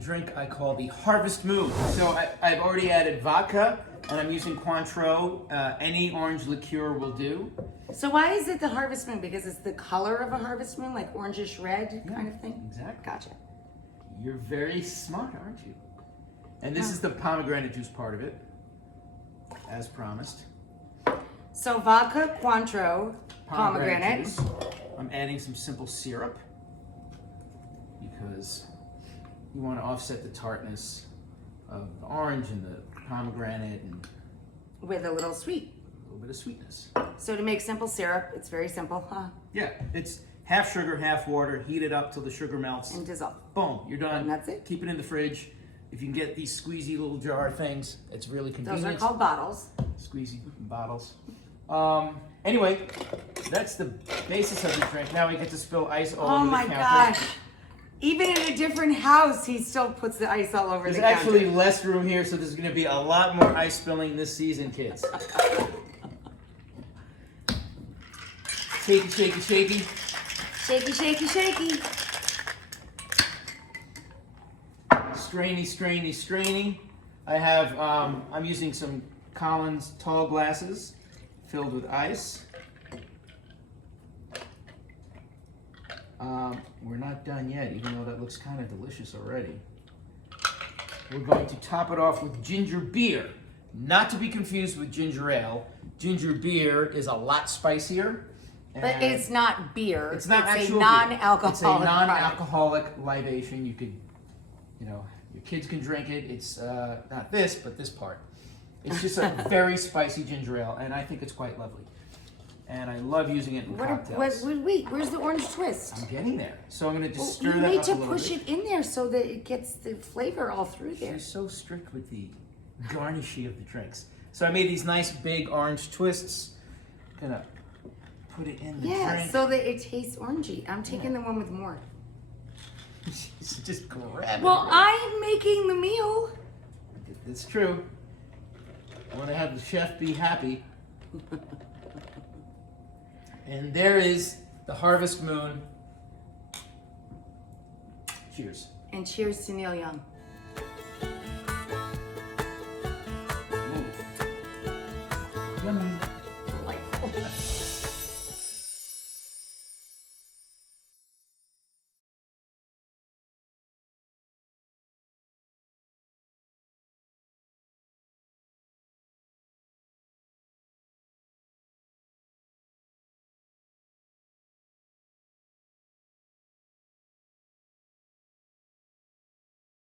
drink I call the Harvest Moon. So I've already added vodka, and I'm using Cointreau. Any orange liqueur will do. So why is it the Harvest Moon? Because it's the color of a Harvest Moon, like orangish red kind of thing? Exactly. Gotcha. You're very smart, aren't you? And this is the pomegranate juice part of it, as promised. So vodka, Cointreau, pomegranate. Juice. I'm adding some simple syrup because you want to offset the tartness of the orange and the pomegranate and With a little sweet. a little bit of sweetness. So to make simple syrup, it's very simple, huh? Yeah, it's half sugar, half water. Heat it up till the sugar melts. And dissolve. Boom, you're done. And that's it. Keep it in the fridge. If you can get these squeezy little jar things, it's really convenient. Those are called bottles. Squeezy bottles. Anyway, that's the basis of the drink. Now we get to spill ice all over the counter. Oh my gosh. Even in a different house, he still puts the ice all over There's the counter. actually less room here, so there's going to be a lot more ice spilling this season, kids. Shaky, shaky, shaky. Shaky, shaky, shaky. Strainy, strainy, strainy. I have, I'm using some Collins tall glasses filled with ice. We're not done yet, even though that looks kind of delicious already. We're going to top it off with ginger beer, not to be confused with ginger ale. Ginger beer is a lot spicier. But it's not beer. It's not actual a non-alcoholic beer. It's a non-alcoholic libation. You could, your kids can drink it. It's not this, but this part. It's just a very spicy ginger ale, and I think it's quite lovely. And I love using it in cocktails. Wait, where's the orange twist? I'm getting there. So I'm going to just stir You that need up to a little push bit. it in there so that it gets the flavor all through there. You're so strict with the garnishy of the drinks. So I made these nice big orange twists. Gonna put it in the drink. So that it tastes orangey. I'm taking the one with more. Just grab it. Well, I'm making the meal. It's true. I want to have the chef be happy. And there is the Harvest Moon. Cheers. And cheers to Neil Young.